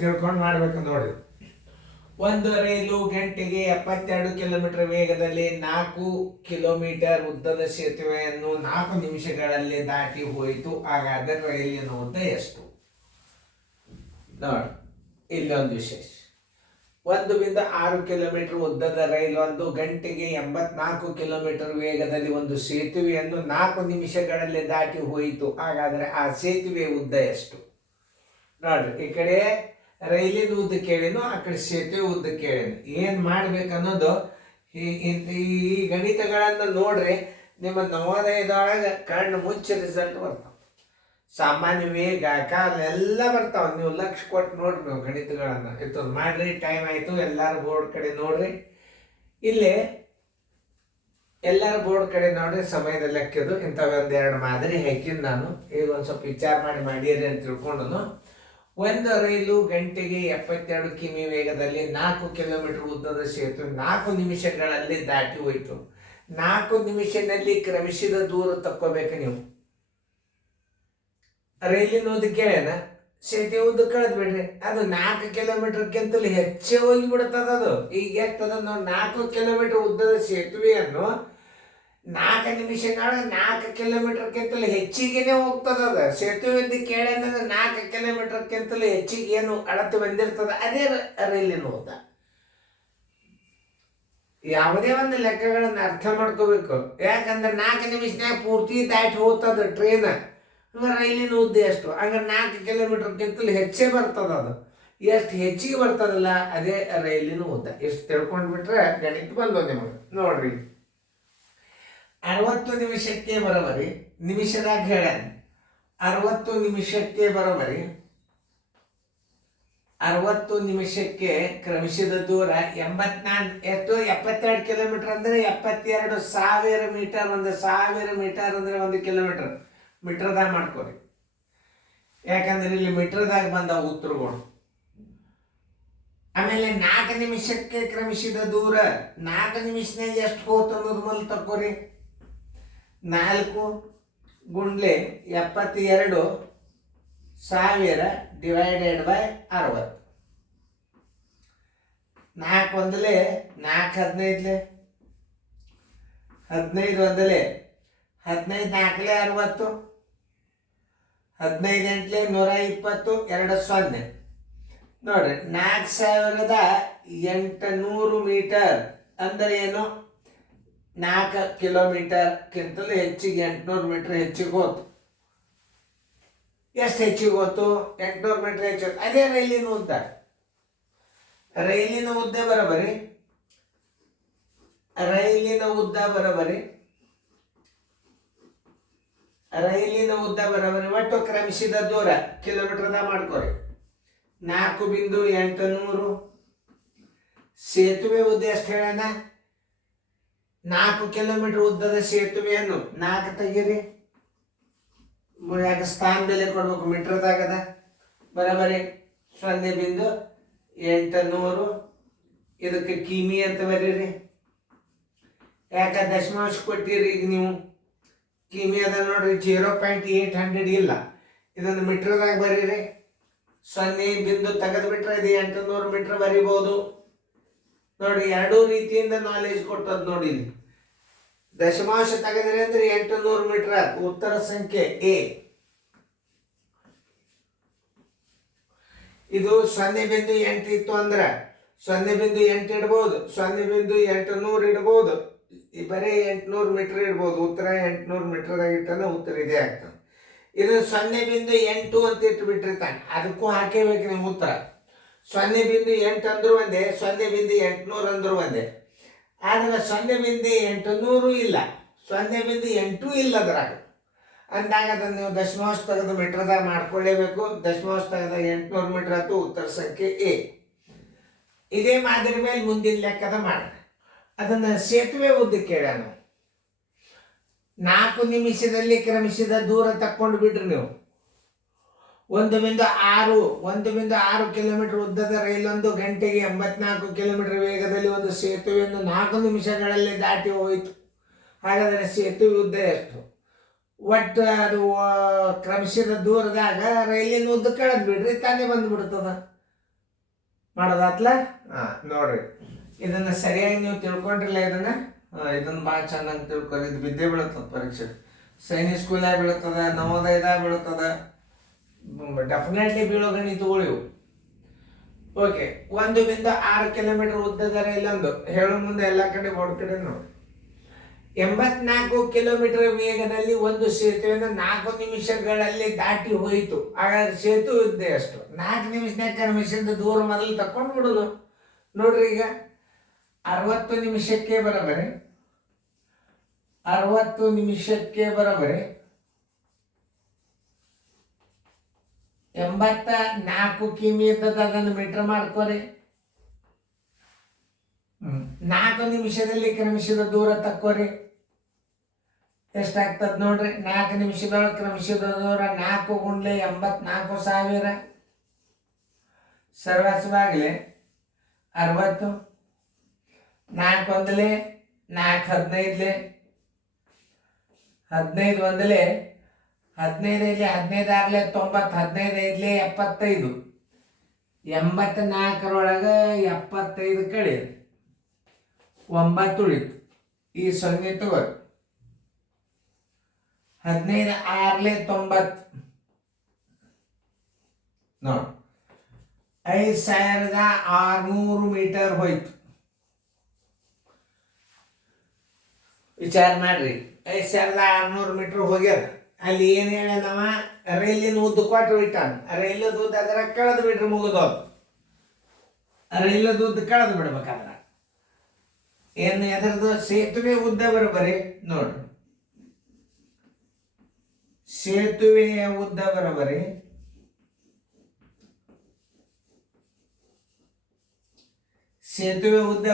ತಿಳ್ಕೊಂಡು ಮಾಡ್ಬೇಕು ನೋಡಿ. ಒಂದು ರೈಲು ಗಂಟೆಗೆ 72 ಕಿಲೋಮೀಟರ್ ವೇಗದಲ್ಲಿ 4 ಕಿಲೋಮೀಟರ್ ಉದ್ದದ ಸೇತುವೆಯನ್ನು 4 ನಿಮಿಷಗಳಲ್ಲಿ ದಾಟಿ ಹೋಯಿತು. ಹಾಗಾದರೆ ರೈಲಿನ ಉದ್ದ ಎಷ್ಟು? ನೋಡಿ, ಇಲ್ಲೊಂದು ವಿಶೇಷ. 1.6 ಕಿಲೋಮೀಟರ್ ಉದ್ದದ ರೈಲು 1 ಗಂಟೆಗೆ 84 ಕಿಲೋಮೀಟರ್ ವೇಗದಲ್ಲಿ ಒಂದು ಸೇತುವೆಯನ್ನು 4 ನಿಮಿಷಗಳಲ್ಲಿ ದಾಟಿ ಹೋಯಿತು. ಹಾಗಾದರೆ ಆ ಸೇತುವೆ ಉದ್ದ ಎಷ್ಟು? ನೋಡ್ರಿ, ಈ ಕಡೆ ರೈಲಿನ ಉದ್ದ ಕೇಳೇನು, ಆ ಕಡೆ ಸೇತುವೆ ಉದ್ದ ಕೇಳೇನು. ಏನು ಮಾಡ್ಬೇಕನ್ನೋದು ಈ ಗಣಿತಗಳನ್ನು ನೋಡ್ರಿ, ನಿಮ್ಮ ನವೋದಯದೊಳಗೆ ಕಣ್ಣು ಮುಚ್ಚಿ ರಿಸಲ್ಟ್ ಬರ್ತಾವ. ಸಾಮಾನ್ಯ ವೇಗ ಕಾಲ ಎಲ್ಲ ಬರ್ತಾವ. ನೀವು ಲಕ್ಷ ಕೊಟ್ಟು ನೋಡ್ರಿ ನೀವು ಗಣಿತಗಳನ್ನು. ಇದು ಮಾಡ್ರಿ, ಟೈಮ್ ಆಯಿತು. ಎಲ್ಲರೂ ಬೋರ್ಡ್ ಕಡೆ ನೋಡ್ರಿ. ಇಲ್ಲಿ ಎಲ್ಲರೂ ಬೋರ್ಡ್ ಕಡೆ ನೋಡ್ರಿ. ಸಮಯದ ಲೆಕ್ಕದು ಇಂಥವೊಂದೆರಡು ಮಾದರಿ ಹಾಕಿದ್ದು ನಾನು. ಈಗ ಒಂದು ಸ್ವಲ್ಪ ವಿಚಾರ ಮಾಡಿರಿ ಅಂತ ತಿಳ್ಕೊಂಡು. ಒಂದು ರೈಲು ಗಂಟೆಗೆ 72 ಕಿಮಿ ವೇಗದಲ್ಲಿ 4 ಕಿಲೋಮೀಟರ್ ಉದ್ದದ ಸೇತುವೆ 4 ನಿಮಿಷಗಳಲ್ಲಿ ದಾಟಿ ಹೋಯಿತು. 4 ನಿಮಿಷದಲ್ಲಿ ಕ್ರಮಿಸಿದ ದೂರ ತಕ್ಕೋಬೇಕು ನೀವು. ರೈಲಿನ ಉದ್ದ ಕೇಳೇನ, ಸೇತುವೆ ಉದ್ದ ಕಳೆದ್ ಬಿಡ್ರಿ. ಅದು 4 ಕಿಲೋಮೀಟರ್ಗಿಂತಲೂ ಹೆಚ್ಚೇ ಹೋಗಿ ಬಿಡ್ತದ. ಅದು ಈಗ ಎಷ್ಟದ ನೋಡಿ, 4 ಕಿಲೋಮೀಟರ್ ಉದ್ದದ ಸೇತುವೆಯನ್ನು 4 ನಿಮಿಷದೊಳಗೆ 4 ಕಿಲೋಮೀಟರ್ಗಿಂತಲೂ ಹೆಚ್ಚಿಗೆನೆ ಹೋಗ್ತದ. ಅದು ಸೇತುವೆ ಉದ್ದ ಕೇಳೇನ, 4 ಕಿಲೋಮೀಟರ್ಗಿಂತಲೂ ಹೆಚ್ಚಿಗೆ ಏನು ಅಳತೆ ಬಂದಿರ್ತದ, ಅದೇ ರೈಲಿನ ಉದ್ದ. ಯಾವುದೇ ಒಂದು ಲೆಕ್ಕಗಳನ್ನು ಅರ್ಥ ಮಾಡ್ಕೋಬೇಕು. ಯಾಕಂದ್ರೆ 4 ನಿಮಿಷನಾಗ ಪೂರ್ತಿ ದಾಟಿ ಹೋಗ್ತದ ಟ್ರೈನ್. ಹಂಗೆ ರೈಲಿನ ಉದ್ದ ಎಷ್ಟು? ಹಂಗೆ 4 ಕಿಲೋಮೀಟರ್ಗಿಂತಲೂ ಹೆಚ್ಚೇ ಬರ್ತದ. ಅದು ಎಷ್ಟು ಹೆಚ್ಚಿಗೆ ಬರ್ತದಲ್ಲ, ಅದೇ ರೈಲಿನ ಉದ್ದ. ಎಷ್ಟು ತಿಳ್ಕೊಂಡ್ಬಿಟ್ರೆ ಗಣಿತ ಬಂದು ನಿಮಗೆ. ನೋಡ್ರಿ, 60 ನಿಮಿಷಕ್ಕೆ ಬರೋಬರಿ, ನಿಮಿಷದಾಗ ಹೇಳ 60 ನಿಮಿಷಕ್ಕೆ ಬರೋಬರಿ 60 ನಿಮಿಷಕ್ಕೆ ಕ್ರಮಿಸಿದ ದೂರ 72 ಕಿಲೋಮೀಟರ್ ಅಂದರೆ 72,000 ಮೀಟರ್. 1,000 ಮೀಟರ್ ಅಂದರೆ 1 ಕಿಲೋಮೀಟರ್. ಮೀಟರ್ದಾಗ ಮಾಡ್ಕೊರಿ, ಯಾಕಂದ್ರೆ ಇಲ್ಲಿ ಮೀಟರ್ದಾಗ ಬಂದ ಉತ್ತರಗಳು. ಆಮೇಲೆ 4 ನಿಮಿಷಕ್ಕೆ ಕ್ರಮಿಸಿದ ದೂರ 4 ನಿಮಿಷನಾಗ ಎಷ್ಟು ಹೋತು ಅನ್ನೋದು ಮೊದಲು ತಕ್ಕೋರಿ. 4 ಗುಂಡ್ಲೆ 72,000 ಡಿವೈಡೆಡ್ ಬೈ 60. 4 ಒಂದಲೇ 4 15 15 ಒಂದಲೇ 15 4 60 15 8 120 2 0. ನೋಡ್ರಿ, 4,800 ಮೀಟರ್ ಅಂದರೆ ಏನು? 4 ಕಿಲೋಮೀಟರ್ಗಿಂತಲೂ ಹೆಚ್ಚಿಗೆ 800 ಮೀಟರ್ ಹೆಚ್ಚಿಗೆ ಹೋತು. ಎಷ್ಟು ಹೆಚ್ಚಿಗೆ ಹೋತು? 800 ಮೀಟರ್ ಹೆಚ್ಚು. ಅದೇ ರೈಲಿನ ಉದ್ದ. ರೈಲಿನ ಉದ್ದ ಬರೋಬರಿ ರೈಲಿನ ಉದ್ದ ಒಟ್ಟು ಕ್ರಮಿಸಿದ ದೂರ ಕಿಲೋಮೀಟರ್ದಾಗ ಮಾಡ್ಕೊರಿ. 4.800. ಸೇತುವೆ ಉದ್ದ ಎಷ್ಟು ಹೇಳೋಣ? 4 ಕಿಲೋಮೀಟರ್ ಉದ್ದದ ಸೇತುವೆಯನ್ನು 4 ತೆಗೀರಿ. ಯಾಕೆ ಸ್ಥಾನ ಬೆಲೆ ಕೊಡ್ಬೇಕು, ಮೀಟರ್ದಾಗದ. ಬರೋಬರಿ 0.800. ಇದಕ್ಕೆ ಕಿಮಿ ಅಂತ ಬರೀರಿ. ಯಾಕೆ ದಶಮಾಂಶ ಕೊಟ್ಟಿರಿ ಈಗ ನೀವು? ಕಿಮಿ ಅದ ನೋಡ್ರಿ, 0.800 ಇಲ್ಲ. ಇದನ್ನು ಮೀಟರ್ದಾಗ ಬರೀರಿ. 0 ತೆಗೆದು ಬಿಟ್ರೆ ಇದು 800 ಮೀಟರ್ ಬರೀಬಹುದು. ನೋಡಿ, ಎರಡೂ ರೀತಿಯಿಂದ ನಾಲೆಜ್ ಕೊಟ್ಟದ್ ನೋಡಿ. ದಶಮಾಂಶ ತೆಗೆದ್ರಿ ಅಂದ್ರೆ 800 ಮೀಟರ್ ಆಯ್ತು. ಉತ್ತರ ಸಂಖ್ಯೆ ಎ. ಇದು 0.8 ಇತ್ತು ಅಂದ್ರೆ 0.8 ಇಡ್ಬೋದು, 0.800 ಇಡ್ಬೋದು, ಬರೀ 800 ಮೀಟರ್ ಇಡ್ಬೋದು. ಉತ್ತರ 800 ಮೀಟರ್ದಾಗ ಇಟ್ಟನ ಉತ್ತರ ಇದೇ ಆಗ್ತದೆ. ಇದು 0.8 ಅಂತ ಇಟ್ಬಿಟ್ಟಿರ್ತಾನೆ, ಅದಕ್ಕೂ ಹಾಕೇಬೇಕು ನೀವು ಉತ್ತರ. 0.8 ಅಂದ್ರೂ ಒಂದೇ, 0.800 ಅಂದ್ರೂ ಒಂದೇ. ಆದರೆ 0.800 ಇಲ್ಲ, 0.8 ಇಲ್ಲ ಅದ್ರಾಗ. ಅಂದಾಗ ಅದನ್ನು ನೀವು ದಶಮಾಂಶ ತೆಗೆದು ಮೀಟರ್ದಾಗ ಮಾಡ್ಕೊಳ್ಳೇಬೇಕು. ದಶಮಾಂಶ ತೆಗೆದ 800 ಮೀಟರ್ ಆಯ್ತು. ಉತ್ತರ ಸಂಖ್ಯೆ ಎ. ಇದೇ ಮಾದರಿ ಮೇಲೆ ಮುಂದಿನ ಲೆಕ್ಕದ ಮಾಡಿ. ಅದನ್ನು ಸೇತುವೆ ಉದ್ದ ಕೇಳೋಣ. 4 ನಿಮಿಷದಲ್ಲಿ ಕ್ರಮಿಸಿದ ದೂರ ತಕ್ಕೊಂಡು ಬಿಡ್ರಿ ನೀವು. 1.6 ಕಿಲೋಮೀಟರ್ ಉದ್ದದ ರೈಲೊಂದು ಗಂಟೆಗೆ 84 ಕಿಲೋಮೀಟರ್ ವೇಗದಲ್ಲಿ ಒಂದು ಸೇತುವೆಯನ್ನು 4 ನಿಮಿಷಗಳಲ್ಲಿ ದಾಟಿ ಹೋಯಿತು. ಹಾಗಾದರೆ ಸೇತುವೆ ಉದ್ದ ಎಷ್ಟು? ಒಟ್ಟು ಅದು ಕ್ರಮಿಸಿದ ದೂರದಾಗ ರೈಲಿನ ಉದ್ದ ಕಳೆದ್ ಬಿಡ್ರಿ, ತಾನೇ ಬಂದ್ಬಿಡ್ತದ. ಮಾಡೋದಾತ್ಲ? ನೋಡ್ರಿ, ಇದನ್ನ ಸರಿಯಾಗಿ ನೀವು ತಿಳ್ಕೊಂಡ್ರಿಲ್ಲ ಇದನ್ನ ಭಾಳ ಚೆನ್ನಾಗಿ ತಿಳ್ಕೊರಿ. ಇದು ಬಿದ್ದೇ ಬೀಳುತ್ತದ ಪರೀಕ್ಷೆ. ಸೈನಿಕ್ ಸ್ಕೂಲಾಗ ಬೀಳ್ತದ, ನವೋದಯದಾಗ ಬೀಳ್ತದ, ಡೆಫಿನೆಟ್ಲಿ ಬೀಳೋ ಗಣಿತಗಳು ಇವು. ಓಕೆ, 1.6 ಕಿಲೋಮೀಟರ್ ಉದ್ದದ ರೈಲೊಂದು ಹೇಳೋ ಮುಂದೆ ಎಲ್ಲ ಕಡೆ ಬೋರ್ಡ್ ಕಡೆ ನೋಡಿ. 84 ಕಿಲೋಮೀಟರ್ ವೇಗದಲ್ಲಿ ಒಂದು ಸೇತುವೆಯನ್ನು 4 ನಿಮಿಷಗಳಲ್ಲಿ ದಾಟಿ ಹೋಯಿತು. ಹಾಗಾದ್ರೆ ಸೇತುವೆ ಉದ್ದ ಎಷ್ಟು? 4 ನಿಮಿಷನಾಗ ಕ್ರಮಿಸಿದ ದೂರ ಮೊದಲು ತಕೊಂಡು ಬಿಡೋದು. ನೋಡ್ರಿ, ಈಗ 60 ನಿಮಿಷಕ್ಕೆ ಬರೋಬರಿ 84 ಕಿಮಿ ಇದ್ದದ. ಅದನ್ನು ಮೀಟರ್ ಮಾಡ್ಕೋರಿ. 4 ನಿಮಿಷದಲ್ಲಿ ಕ್ರಮಿಸಿದ ದೂರ ತಕ್ಕೋರಿ. ಎಷ್ಟಾಗ್ತದ ನೋಡ್ರಿ? 4 ನಿಮಿಷದೊಳಗೆ ಕ್ರಮಿಸಿದ ದೂರ 4 × 84,000 ಸರ್ವಸ್ವಾಗಲಿ 60. 4 ಒಂದಲೇ 4 15 15 ಒಂದಲೇ 15 15 ಆಗಲೇ 90 15 5 75. 84 75 ಕಳೀರಿ, 9 ಉಳಿತು. ಈ 0 ತಗೋರಿ. 15 6 90 ನೋಡಿ, 5600 ಮೀಟರ್ ಹೋಯ್ತು. ವಿಚಾರ ಮಾಡ್ರಿ, 5600 ಮೀಟರ್ ಹೋಗ್ಯದ. ಅಲ್ಲಿ ಏನು ಹೇಳನವ? ರೈಲಿನ ಉದ್ದ ಕೊಟ್ಟು ಬಿಟ್ಟಾನ. ರೈಲದ ಉದ್ದ ಅದರ ಕಳೆದು ಬಿಟ್ರೆ ಮುಗಿದೋದು. ರೈಲದ ಉದ್ದ ಕಳೆದು ಬಿಡ್ಬೇಕಾದ್ರ ಏನು ಎದರದು? ಸೇತುವೆ ಉದ್ದ ಬರೋಬರಿ ನೋಡ್ರಿ. ಸೇತುವೆಯ ಉದ್ದ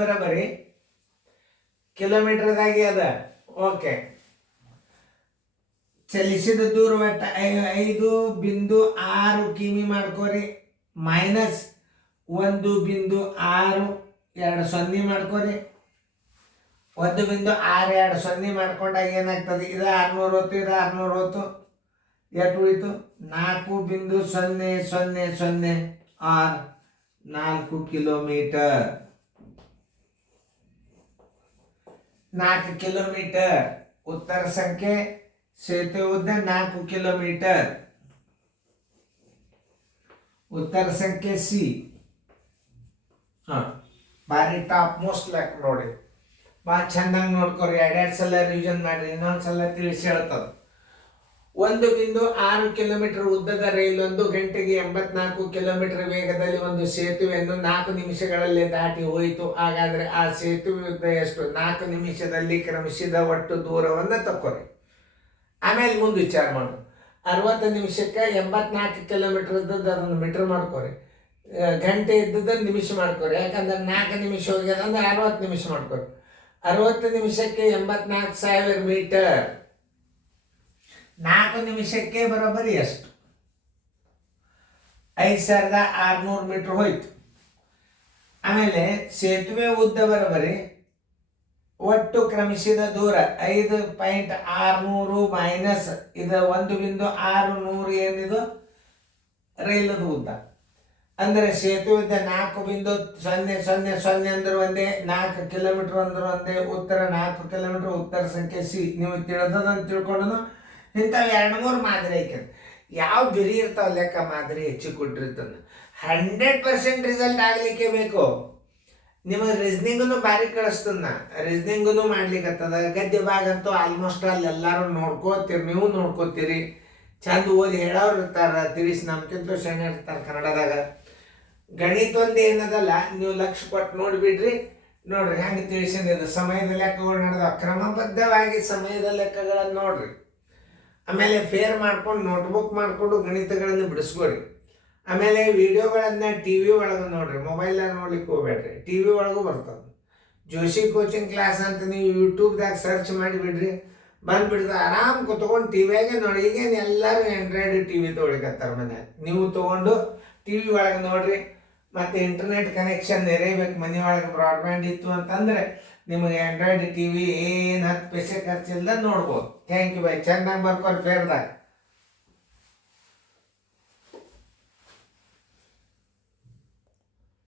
ಬರೋಬರಿ ಕಿಲೋಮೀಟರ್ದಾಗಿ ಅದ. ಓಕೆ, ಚಲಿಸಿದ ದೂರ ಒಟ್ಟು 5.6 ಕಿಮಿ ಮಾಡ್ಕೋರಿ. ಮೈನಸ್ 1.6 2 0 ಮಾಡ್ಕೋರಿ. 1.6 2 0 ಮಾಡ್ಕೊಂಡಾಗ ಏನಾಗ್ತದೆ? ಇದು 610, ಇದು 610. ಎಷ್ಟು ಉಳಿತು? 4.000 4 ಕಿಲೋಮೀಟರ್. 4 ಕಿಲೋಮೀಟರ್ ಉತ್ತರ ಸಂಖ್ಯೆ. ಸೇತುವೆ ಉದ್ದ 4 ಕಿಲೋಮೀಟರ್. ಉತ್ತರ ಸಂಖ್ಯೆ ಸಿ. ಭಾರಿ ಟಾಪ್ ಮೋಸ್ಟ್ ಲೆಕ್ಕ ನೋಡಿ. ಭಾಳ ಚೆನ್ನಾಗಿ ನೋಡ್ಕೊರಿ. 2 ಸಲ ರಿವಿಷನ್ ಮಾಡ್ರಿ, ಇನ್ನೊಂದ್ಸಲ ತಿಳಿಸಿ ಹೇಳ್ತದ. 1.6 ಕಿಲೋಮೀಟರ್ ಉದ್ದದ ರೈಲೊಂದು ಗಂಟೆಗೆ 84 ಕಿಲೋಮೀಟರ್ ವೇಗದಲ್ಲಿ ಒಂದು ಸೇತುವೆಯನ್ನು 4 ನಿಮಿಷಗಳಲ್ಲಿ ದಾಟಿ ಹೋಯಿತು. ಹಾಗಾದ್ರೆ ಆ ಸೇತುವೆ ಉದ್ದ ಎಷ್ಟು? 4 ನಿಮಿಷದಲ್ಲಿ ಕ್ರಮಿಸಿದ ಒಟ್ಟು ದೂರವನ್ನು ತಕ್ಕೋರಿ. ಆಮೇಲೆ ಮುಂದೆ ವಿಚಾರ ಮಾಡು. 60 ನಿಮಿಷಕ್ಕೆ 84 ಕಿಲೋಮೀಟರ್ ಇದ್ದದ್ದು ಅದನ್ನು ಮೀಟರ್ ಮಾಡ್ಕೋರಿ. ಗಂಟೆ ಇದ್ದದ್ದನ್ನು ನಿಮಿಷ ಮಾಡ್ಕೋರಿ. ಯಾಕಂದ್ರೆ 4 ನಿಮಿಷ ಹೋಗ್ಯದ ಅಂದ್ರೆ 60 ನಿಮಿಷ ಮಾಡ್ಕೋರಿ. 60 ನಿಮಿಷಕ್ಕೆ 84,000 ಮೀಟರ್. 4 ನಿಮಿಷಕ್ಕೆ ಬರೋಬ್ಬರಿ ಎಷ್ಟು? 5600 ಮೀಟರ್ ಹೋಯ್ತು. ಆಮೇಲೆ ಸೇತುವೆ ಉದ್ದ ಬರೋಬ್ಬರಿ ಒಟ್ಟು ಕ್ರಮಿಸಿದ ದೂರ 5.600 ಮೈನಸ್ ಇದು 1.600 ಏನಿದು ರೈಲದ ಉದ್ದ. ಅಂದರೆ ಸೇತುವೆ ಉದ್ದ 4.000 ಅಂದ್ರೆ ಒಂದೇ, 4 ಕಿಲೋಮೀಟರ್ ಅಂದ್ರೆ ಒಂದೇ. ಉತ್ತರ 4 ಕಿಲೋಮೀಟರ್. ಉತ್ತರ ಸಂಖ್ಯೆ ಸಿ. ನೀವು ತಿಳಿದಂತ ತಿಳ್ಕೊಂಡು ಇಂಥವು 2-3 ಮಾದರಿ ಐತೆ. ಯಾವ ಬಿರಿ ಇರ್ತಾವ ಲೆಕ್ಕ ಮಾದರಿ ಹೆಚ್ಚು ಕೊಟ್ಟಿರ್ತದ. 100% ರಿಸಲ್ಟ್ ಆಗ್ಲಿಕ್ಕೆ ಬೇಕು. ನಿಮಗೆ ರೀಸ್ನಿಂಗು ಭಾರಿ ಕಳಿಸ್ತದ. ರೀಸ್ನಿಂಗು ಮಾಡ್ಲಿಕ್ಕತ್ತದ. ಗದ್ಯ ಭಾಗ ಅಂತೂ ಆಲ್ಮೋಸ್ಟ್ ಅಲ್ಲಿ ಎಲ್ಲರೂ ನೋಡ್ಕೋತೀರಿ, ನೀವು ನೋಡ್ಕೋತೀರಿ. ಚಂದ ಓದಿ ಹೇಳೋರು ಇರ್ತಾರ, ತಿಳಿಸಿ ನಮ್ಗಿಂತ ಶನಿ ಇರ್ತಾರೆ ಕನ್ನಡದಾಗ. ಗಣಿತ ಒಂದು ಏನದಲ್ಲ, ನೀವು ಲಕ್ಷ ಕೊಟ್ಟು ನೋಡಿಬಿಡ್ರಿ. ನೋಡ್ರಿ ಹೆಂಗೆ ತಿಳಿಸಿದ ಸಮಯದ ಲೆಕ್ಕಗಳು ನಡೆದ. ಕ್ರಮಬದ್ಧವಾಗಿ ಸಮಯದ ಲೆಕ್ಕಗಳನ್ನು ನೋಡ್ರಿ. ಆಮೇಲೆ ಫೇರ್ ಮಾಡ್ಕೊಂಡು ನೋಟ್ಬುಕ್ ಮಾಡಿಕೊಂಡು ಗಣಿತಗಳನ್ನು ಬಿಡಿಸ್ಕೊರಿ. ಆಮೇಲೆ ವಿಡಿಯೋಗಳನ್ನು TV ಒಳಗೆ ನೋಡ್ರಿ, ಮೊಬೈಲ್ನಾಗ ನೋಡ್ಲಿಕ್ಕೆ ಹೋಗ್ಬೇಡ್ರಿ. TV ಒಳಗೂ ಬರ್ತದೆ. ಜೋಶಿ ಕೋಚಿಂಗ್ ಕ್ಲಾಸ್ ಅಂತ ನೀವು ಯೂಟ್ಯೂಬ್ದಾಗ ಸರ್ಚ್ ಮಾಡಿಬಿಡ್ರಿ, ಬಂದ್ಬಿಡ್ತದೆ. ಆರಾಮ್ ಕುತ್ಕೊಂಡು ಟಿವಿಯಾಗೆ ನೋಡಿ. ಈಗೇನು ಎಲ್ಲರೂ ಆಂಡ್ರಾಯ್ಡ್ TV ತೊಗೊಳಿಕತ್ತಾರೆ ಮನ್ಯಾಗ. ನೀವು ತೊಗೊಂಡು TV ಒಳಗೆ ನೋಡ್ರಿ. ಮತ್ತು ಇಂಟರ್ನೆಟ್ ಕನೆಕ್ಷನ್ ನೆರೆಯಬೇಕು. ಮನೆ ಒಳಗೆ ಬ್ರಾಡ್ಬ್ಯಾಂಡ್ ಇತ್ತು ಅಂತಂದರೆ ನಿಮಗೆ ಆಂಡ್ರಾಯ್ಡ್ ಟಿ ವಿ ಏನು 10 ಪೈಸೆ ಖರ್ಚಿಲ್ದ ನೋಡ್ಬೋದು. Thank you bye. ಚೆನ್ನಾಗಿ ಬರ್ಕೊಂಡು ಫೇರ್ದಾಗ.